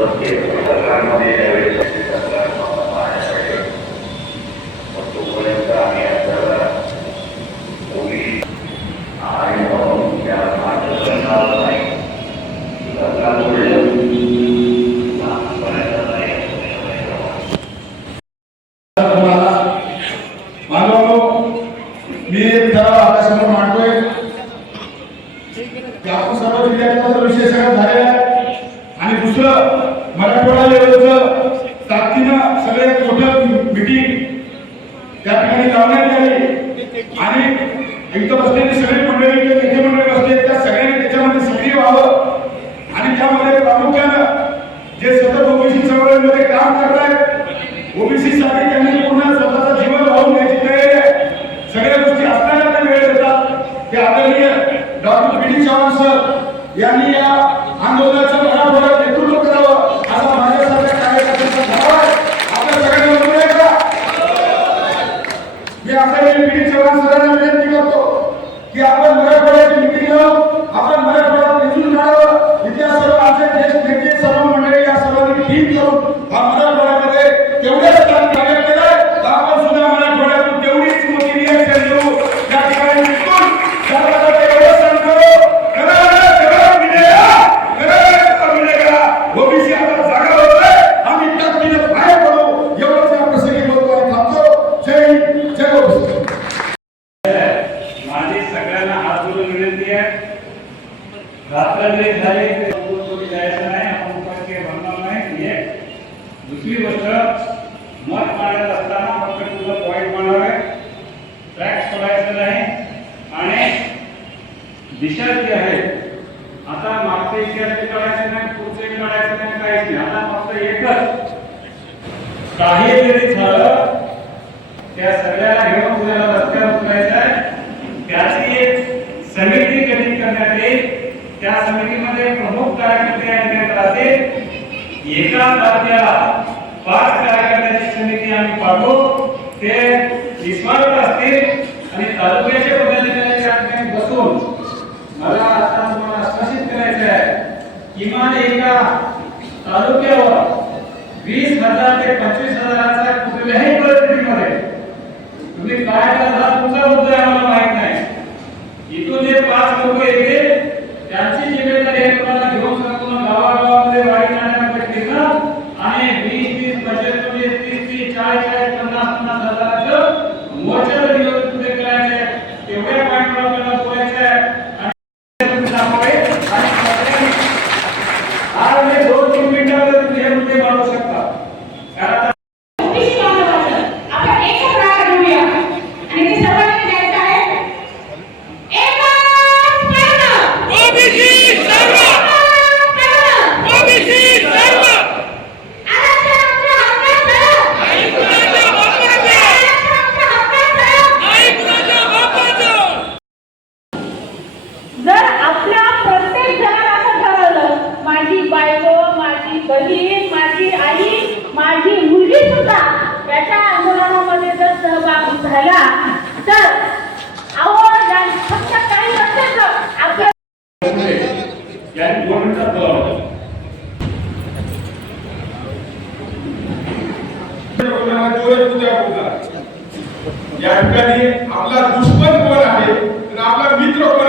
los. इथं बसलेली सगळी मंडळी नेते मंडळी बसले त्या सगळ्यांनी त्याच्यामध्ये सक्रिय व्हावं. आणि त्यामध्ये प्रामुख्यानं जे सतत ओबीसी चळवळीमध्ये काम करताय Bíblia, a दिशा जी आहे आता मागचे इतिहास काढायचे नाही पुढचे काढायचे नाही काहीच नाही. आता फक्त एकच. काही झालं त्या सगळ्याला घेऊन आपल्याला रस्त्यावर उतरायचं आहे. त्याची एक समिती गठीत करण्यात येईल. त्या समितीमध्ये प्रमुख कार्यकर्ते आणण्यात राहते एका तारखेला पाच कार्यकर्त्याची समिती आम्ही पाठवू. ते विस्मार जिल्हा तालुक्यावर वीस हजार ते पंचवीस हजाराचा कुठल्याही परिस्थितीमध्ये तुम्ही काय करता तुमचा मुद्दा आम्हाला माहीत नाही. इथून जे पाच लोक आपला दिवस उद्या या ठिकाणी आपला दुश्मन कोण आहे? आणि आपला मित्र कोण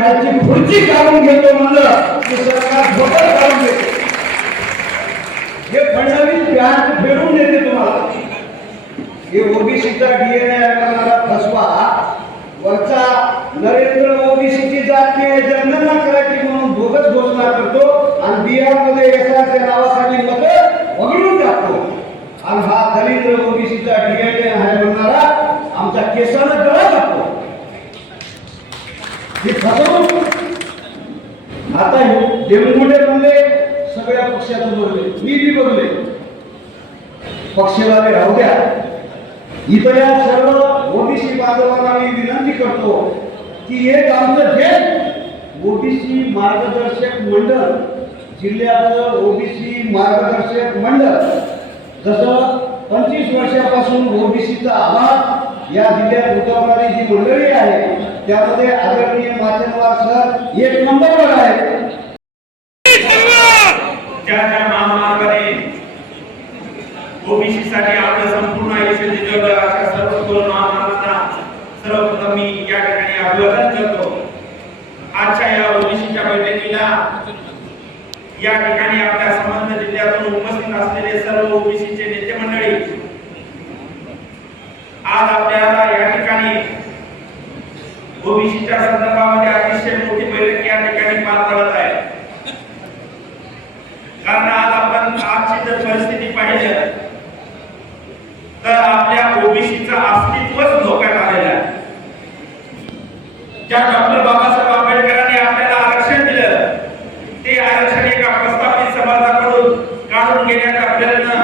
गाडी खालची खुर्ची काढून घेतो म्हणलं की सरकार बदल काढून घेतो हे फडणवीस व्याज फेडून देते तुम्हाला. हे ओबीसीचा डीएनए करणारा फसवा वरचा नरेंद्र ओबीसीची जातीय जनगणना करायची म्हणून बोगस घोषणा करतो आणि बिहारमध्ये एसआरच्या नावाखाली मत वगळून टाकतो. आणि हा दलित ओबीसीचा डीएनए आहे म्हणणारा आमच्या केसानं गळा हे फसवणूक आता हे बनले सगळ्या पक्षाचं बोलले मी बी बघले पक्षवाले राहू द्या. इथं या सर्व ओबीसी बांधवांना मी विनंती करतो की एक आमचं जे ओबीसी मार्गदर्शक मंडळ जिल्ह्याचं ओबीसी मार्गदर्शक मंडळ जसं पंचवीस वर्षापासून ओबीसीचा आवाज या जिल्ह्यात उतरणारी जी मंडळी आहे त्यामध्ये आदरणीय माचनवार सर एक नंबरवर आहे ज्या ज्या महामार्गाने ओबीसी साठी आपलं संपूर्ण आयुष्य अशा सर्व दोन महामार्गांना सर्वप्रथम मी या ठिकाणी अभिवादन करतो. आजच्या या ओबीसीच्या बैठकीला या ठिकाणी आपल्या संबंध जिल्ह्यातून उपस्थित असलेले सर्व ओबीसीचे नेते मंडळी आज आपण या ठिकाणी ओबीसीच्या संदर्भामध्ये अतिशय मोठी बैठक या ठिकाणी पार पडत आहे कारण आज आपण आजची जर परिस्थिती पाहिली तर आपल्या ओबीसीचं अस्तित्वच धोक्यात आलेलं आहे ज्या डॉक्टर बाबासाहेब आंबेडकरांनी आपल्याला आरक्षण दिलं ते आरक्षण एका प्रस्थापित समाजाकडून काढून घेण्याचा प्रयत्न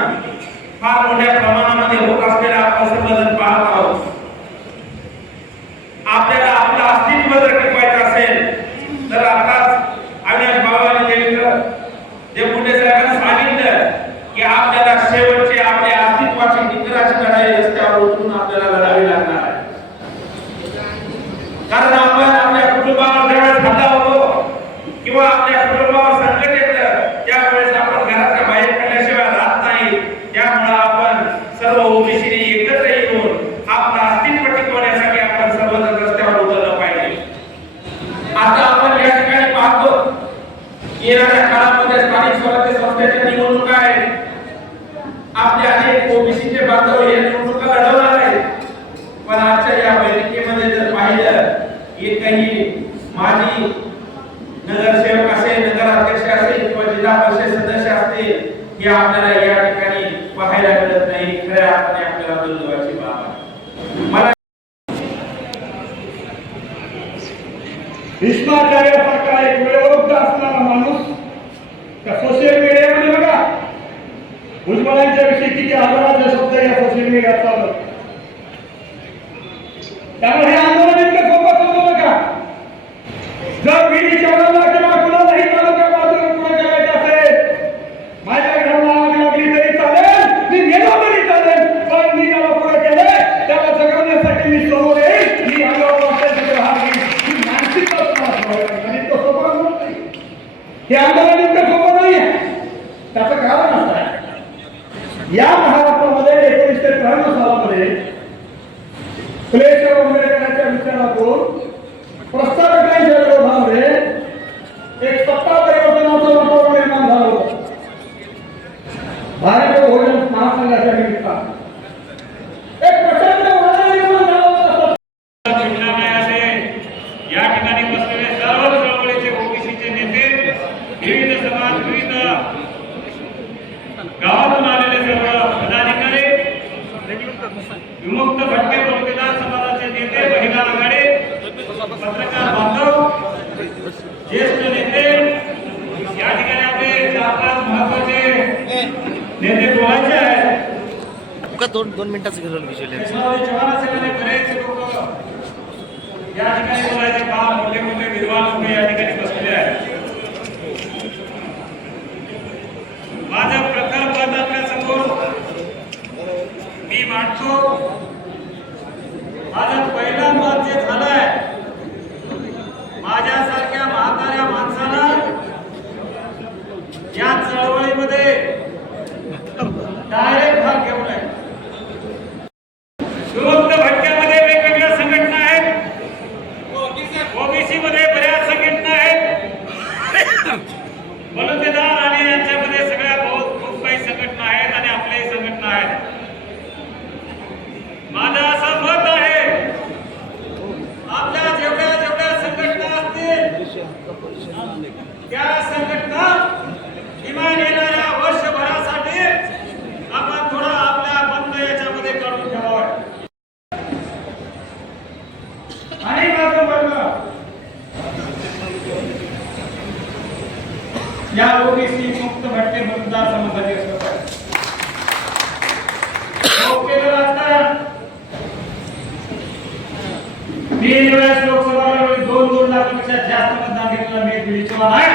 फार मोठ्या प्रमाणामध्ये होत असलेला आपण सर्वजण पाहत आहोत आपल्याला आपलं अस्तित्व जर टिकवायचं असेल तर आताच अविनाश बाबांनी देवेंद्र देवकुंडे साहेबांनी सांगितलं की आपल्याला शेवटचे आपल्या अस्तित्वाची निकराची लढाई रस्त्यावर उतरून आपल्याला लढावी लागणार आहे कारण आपण आपल्या कुटुंबावर ज्यावेळेस हल्ला होतो किंवा आपल्या कुटुंबावर संकट येतं त्यावेळेस आपण घराच्या बाहेर पडल्याशिवाय राहत नाही त्यामुळे आपण सर्व ओबीसीने एकत्र येऊन आपलं अस्तित्व टिकवण्यासाठी आपण सर्वजण रस्त्यावर उतरलं पाहिजे आता आपण या ठिकाणी पाहतो येणाऱ्या काळामध्ये स्थानिक स्वराज्य संस्थेच्या निवडणुका आहेत. आपले अनेक ओबीसीचे बांधव या निवडणुका लढवणार आहेत. पण आजच्या या बैठकीमध्ये जर पाहिलं एकही माजी नगरसेवक असेल नगराध्यक्ष असेल किंवा जिल्हा परिषद सदस्य असतील हे आपल्याला या ठिकाणी पाहायला मिळत नाही. खऱ्या अर्थाने आपल्याला दुर्दैवाची बाब आहे. मला भीष्माचार्यासारखा या ठिकाणी बोलायचे फार मोठे मोठे विद्वान लोक या ठिकाणी बसलेले आहेत. माझा प्रकार मत आपल्यासमोर मी मांडतो. तीन वेळेस लोकसभा दोन दोन लाखापेक्षा जास्त मतदान घेतलेला मी दिलीप चव्हाण आहे.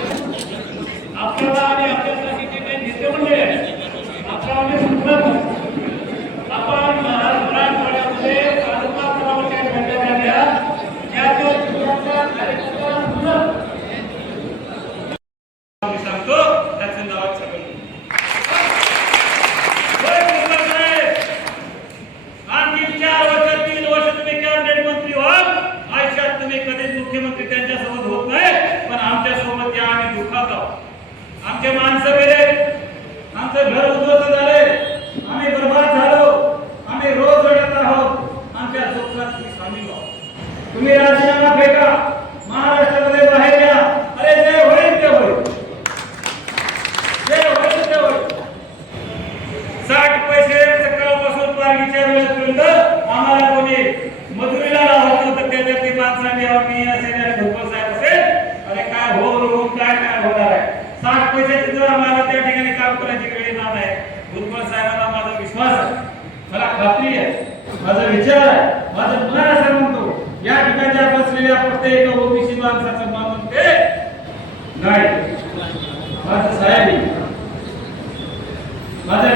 ಬೇರೆ पैशाचे जर मला त्या ठिकाणी काम करायची वेळ नाव आहे भुजबळ साहेबांना माझा विश्वास मला खात्री आहे. माझा विचार आहे. माझं मन असं म्हणतो या ठिकाणी बसलेल्या प्रत्येक ओबीसी माणसाचं मान म्हणते नाही. माझं साहेब माझा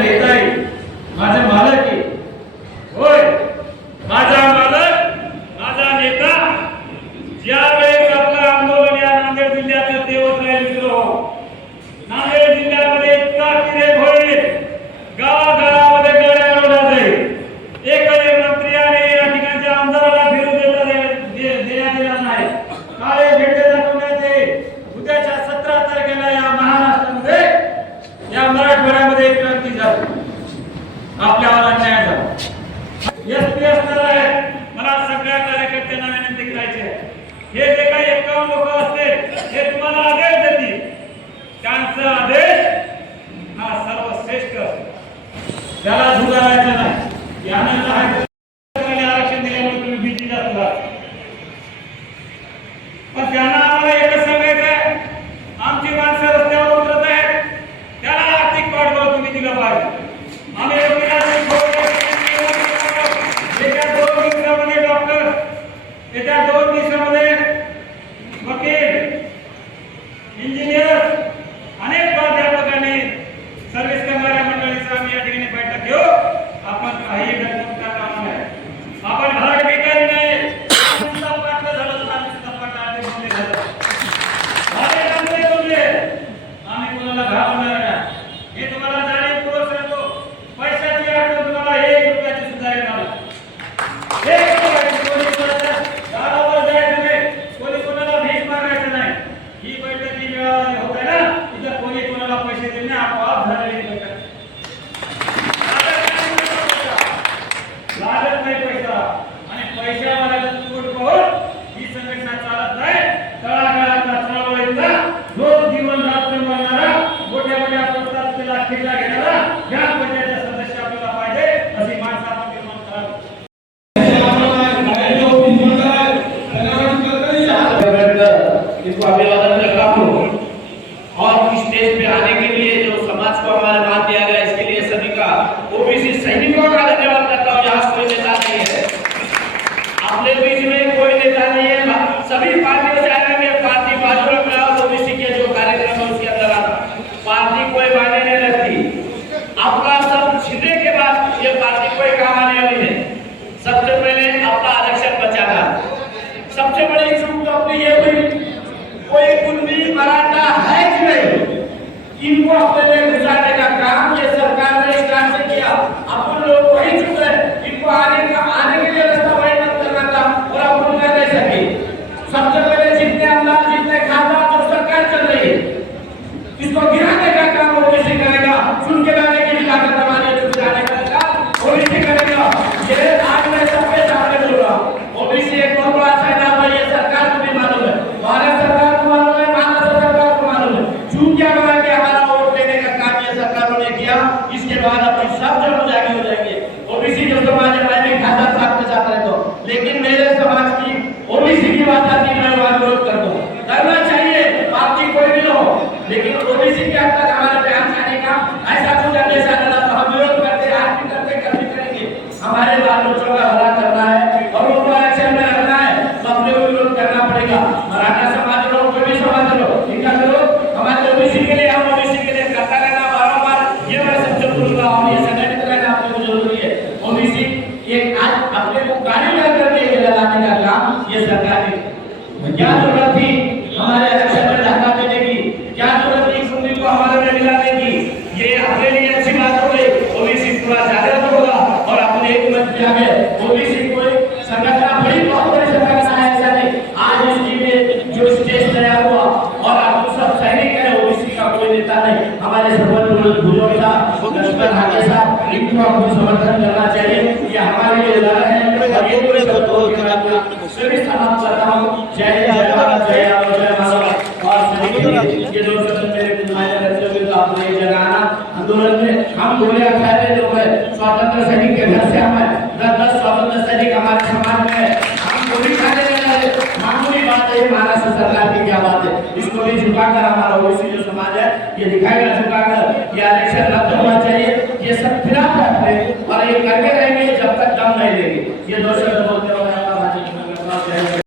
चाहिए ये सब फिरा करते और ये करके रहेंगे जब तक दम नहीं लेंगे ये दो शब्द बोलते हुए मैं अपना भाषण पूरा करता हूं। जय हिंद।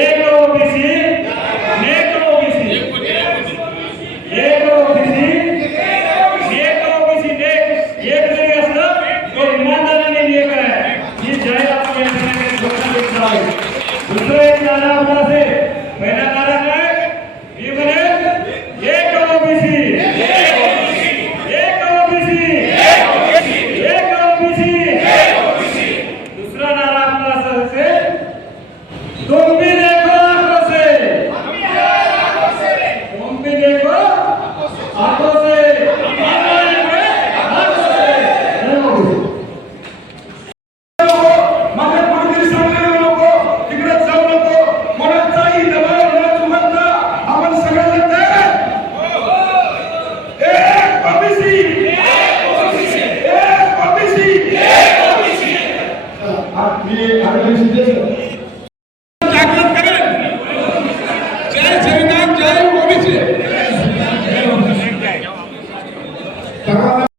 एक ओबीसी नेक ओबीसी एक ओबीसी एक ओबीसी नेक एक जरी असलं तो इमानदारीने एक आहे ही जाहीर आपण या ठिकाणी घोषणा देत आहोत दुसरं एक नारा आपला असेल पहिला नारा काय मी म्हणेल एक ओबीसी एक ओबीसी एक ओबीसी दुसरा नारा आपला असा असेल तुम भी देखो आंखों से तुम भी देखो आंखों से हम आएंगे हाथों से माझ्या कुठेतरी सांगलेलं नको तिकडे जाऊ नको कोणाचाही दबाव न चुकता आपण सगळ्यांना तयार आहे? एक ओबीसी एक ओबीसी मी आदिवासी देश जागृत करेल जय श्रीराम जय ओबीसी जय